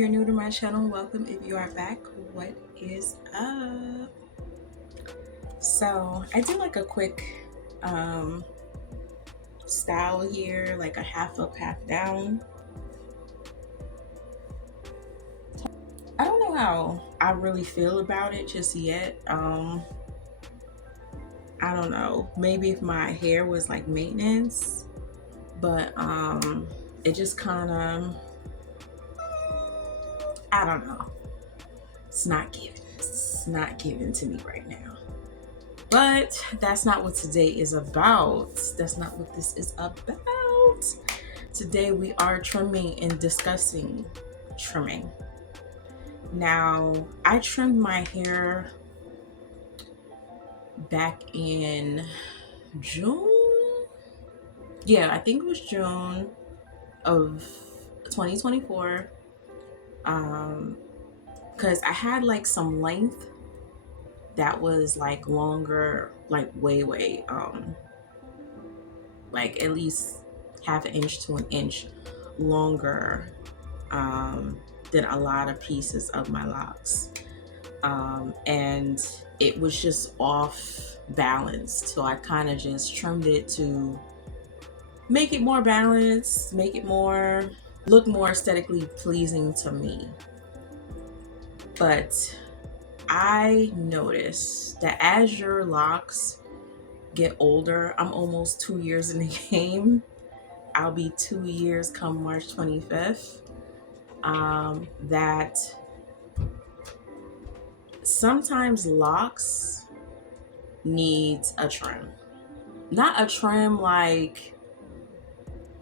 you're new to my channel, welcome. If you are back, what is up? So I did like a quick style here, like a half up, half down. I don't know how I really feel about it just yet. I don't know, maybe if my hair was like maintenance, but it just kind of, I don't know, it's not given to me right now. But that's not what today is about. That's not what this is about. Today we are trimming and discussing trimming. Now, I trimmed my hair back in June. Yeah, I think it was June of 2024. Because I had like some length that was like longer, like way like at least half an inch to an inch longer than a lot of pieces of my locks, and it was just off balance, so I kind of just trimmed it to make it more balanced, make it more look more aesthetically pleasing to me. But I noticed that as your locks get older, I'm almost 2 years in the game. I'll be 2 years come March 25th. That sometimes locks needs a trim. Not a trim like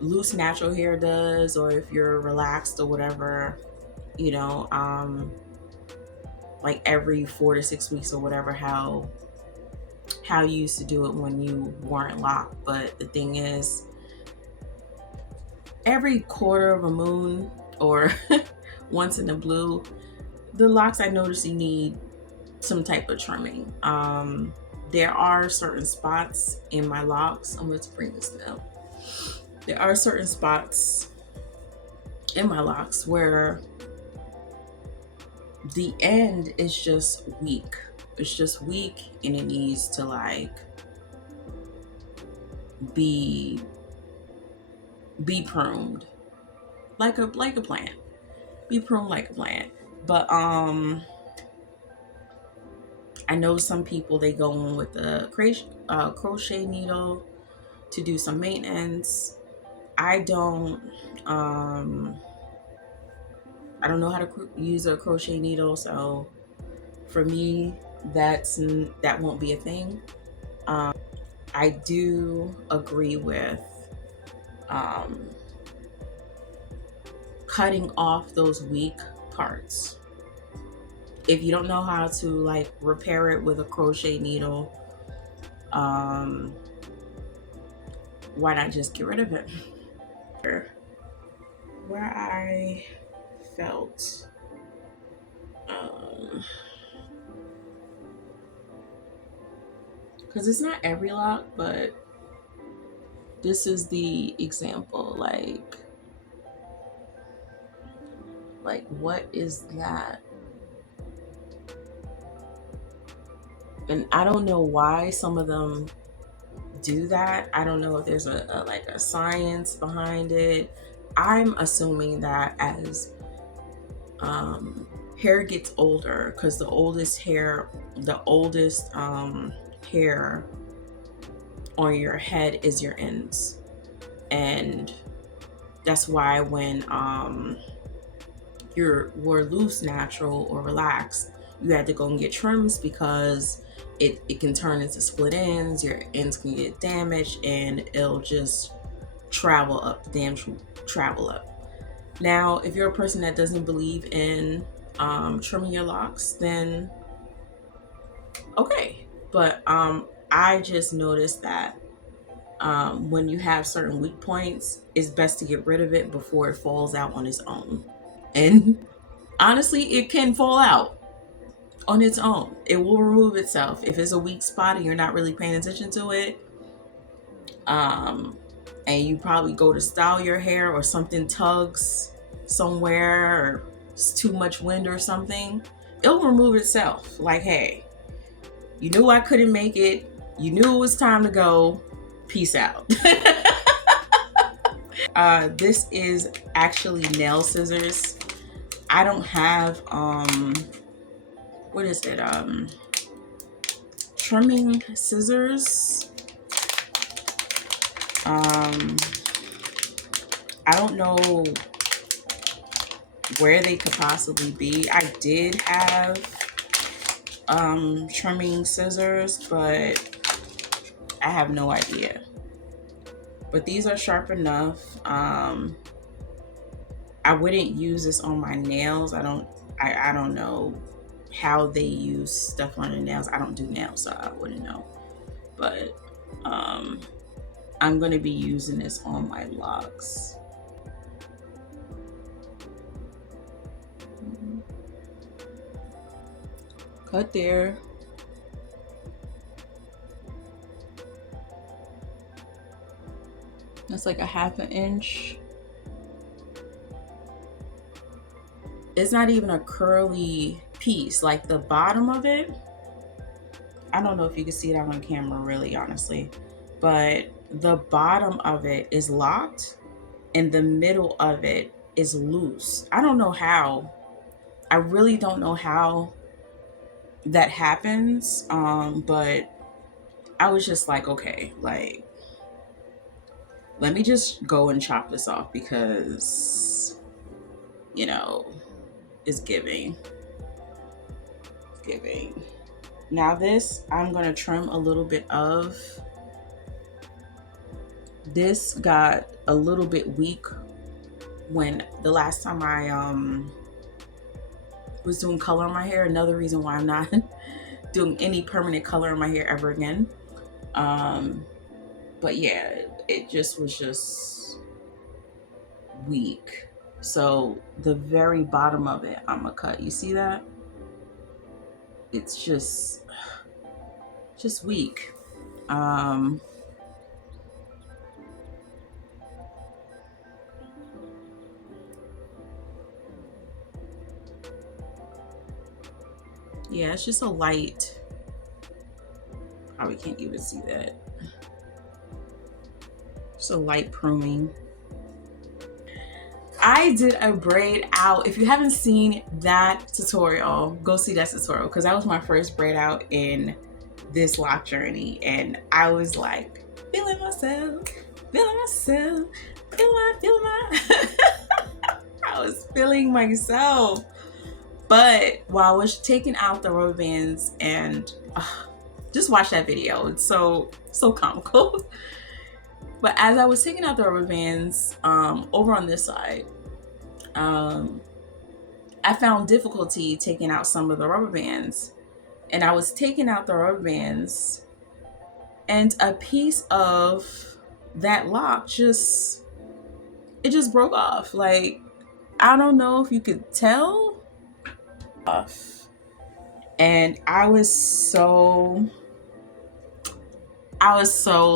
loose natural hair does, or if you're relaxed or whatever, you know, like every 4 to 6 weeks or whatever, how you used to do it when you weren't locked. But the thing is, every quarter of a moon or once in a blue, the locks, I notice, you need some type of trimming. There are certain spots in my locks. I'm going to bring this down. There are certain spots in my locks where the end is just weak. It's just weak, and it needs to like be pruned like a plant. Be pruned like a plant. But I know some people, they go in with a crochet needle to do some maintenance. I don't know how to use a crochet needle, so for me, that won't be a thing. I do agree with cutting off those weak parts. If you don't know how to like repair it with a crochet needle, why not just get rid of it? Where I felt because it's not every lock, but this is the example. Like what is that? And I don't know why some of them do that. I don't know if there's a like a science behind it. I'm assuming that as hair gets older, because the oldest hair on your head is your ends, and that's why when you were loose natural or relaxed, you had to go and get trims, because it can turn into split ends. Your ends can get damaged, and it'll just travel up. Now, if you're a person that doesn't believe in trimming your locks, then okay. But I just noticed that when you have certain weak points, it's best to get rid of it before it falls out on its own. And honestly, it can fall out on its own. It will remove itself if it's a weak spot and you're not really paying attention to it. And you probably go to style your hair, or something tugs somewhere, or it's too much wind or something, it'll remove itself. Like, hey, you knew I couldn't make it. You knew it was time to go. Peace out. This is actually nail scissors. I don't have, what is it? Trimming scissors. I don't know where they could possibly be. I did have trimming scissors, but I have no idea. But these are sharp enough. I wouldn't use this on my nails. I don't know how they use stuff on the nails. I don't do nails, so I wouldn't know. But I'm gonna be using this on my locks. Cut there. That's like a ½ inch. It's not even a curly piece. Like the bottom of it, I don't know if you can see it on camera really, honestly, but the bottom of it is locked and the middle of it is loose. I don't know how. I really don't know how that happens, but I was just like, okay, like, let me just go and chop this off because, you know, it's giving. It's giving. Now this, I'm going to trim a little bit of. This got a little bit weak when the last time I was doing color on my hair. Another reason why I'm not doing any permanent color in my hair ever again. But yeah, it just was just weak. So the very bottom of it, I'm gonna cut. You see that? It's just weak. Yeah, it's just a light. Probably can't even see that. Just a light pruning. I did a braid out. If you haven't seen that tutorial, go see that tutorial, because that was my first braid out in this lock journey. And I was like, feeling myself, feeling myself, feeling my. I was feeling myself. But while I was taking out the rubber bands, and just watch that video, it's so comical. But as I was taking out the rubber bands, over on this side, I found difficulty taking out some of the rubber bands. And I was taking out the rubber bands, and a piece of that lock just broke off. Like, I don't know if you could tell. Off. And I was so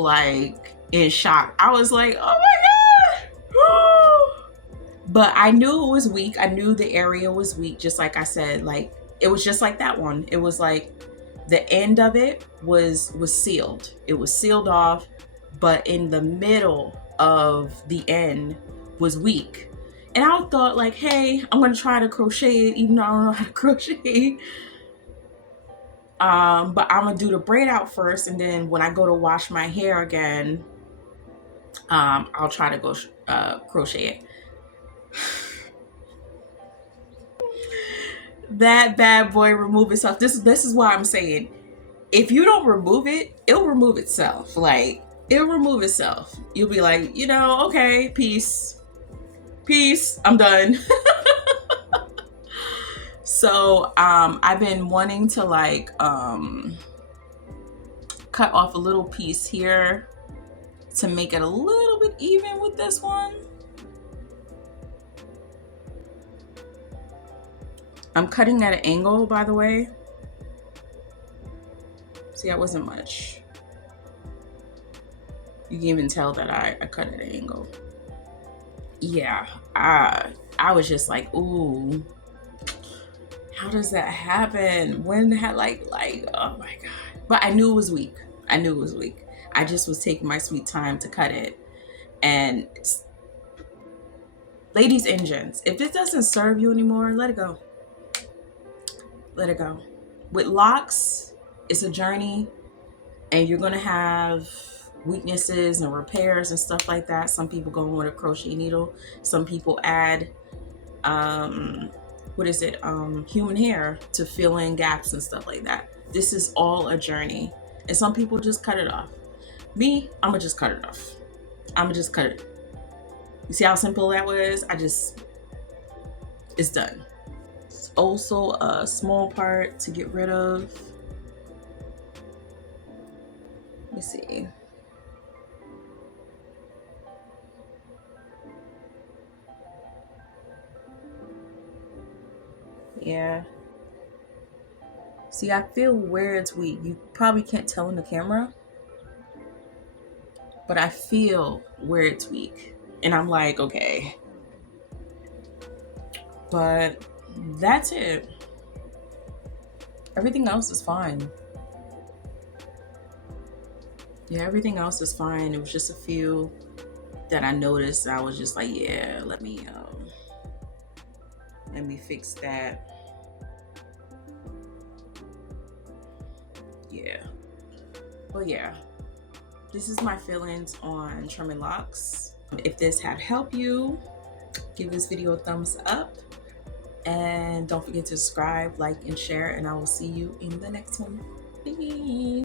like in shock. I was like, oh my god. But I knew it was weak. I knew the area was weak, just like I said. Like, it was just like that one. It was like the end of it was sealed. It was sealed off, but in the middle of the end was weak. And I thought, like, hey, I'm gonna try to crochet it, even though I don't know how to crochet. But I'm gonna do the braid out first, and then when I go to wash my hair again, I'll try to go crochet it. That bad boy remove itself. This is why I'm saying, if you don't remove it, it'll remove itself. Like, it'll remove itself. You'll be like, you know, okay, peace, I'm done. So I've been wanting to like cut off a little piece here to make it a little bit even with this one. I'm cutting at an angle, by the way. See, that wasn't much. You can even tell that I cut at an angle. Yeah, I was just like, ooh. How does that happen? When had like oh my god. But I knew it was weak. I knew it was weak. I just was taking my sweet time to cut it. And ladies and gents, if it doesn't serve you anymore, let it go. Let it go. With locks, it's a journey, and you're gonna have weaknesses and repairs and stuff like that. Some people go in with a crochet needle. Some people add human hair to fill in gaps and stuff like that. This is all a journey, and some people just cut it off. Me, I'ma just cut it off. I'ma just cut it. You see how simple that was? It's done. It's also a small part to get rid of. Let me see. Yeah. See, I feel where it's weak. You probably can't tell in the camera, but I feel where it's weak. And I'm like, okay. But that's it. Everything else is fine. Yeah, everything else is fine. It was just a few that I noticed. I was just like, yeah, let me fix that. Yeah. But yeah, this is my feelings on trimming locks. If this had helped you, give this video a thumbs up, and don't forget to subscribe, like, and share, and I will see you in the next one. Bye.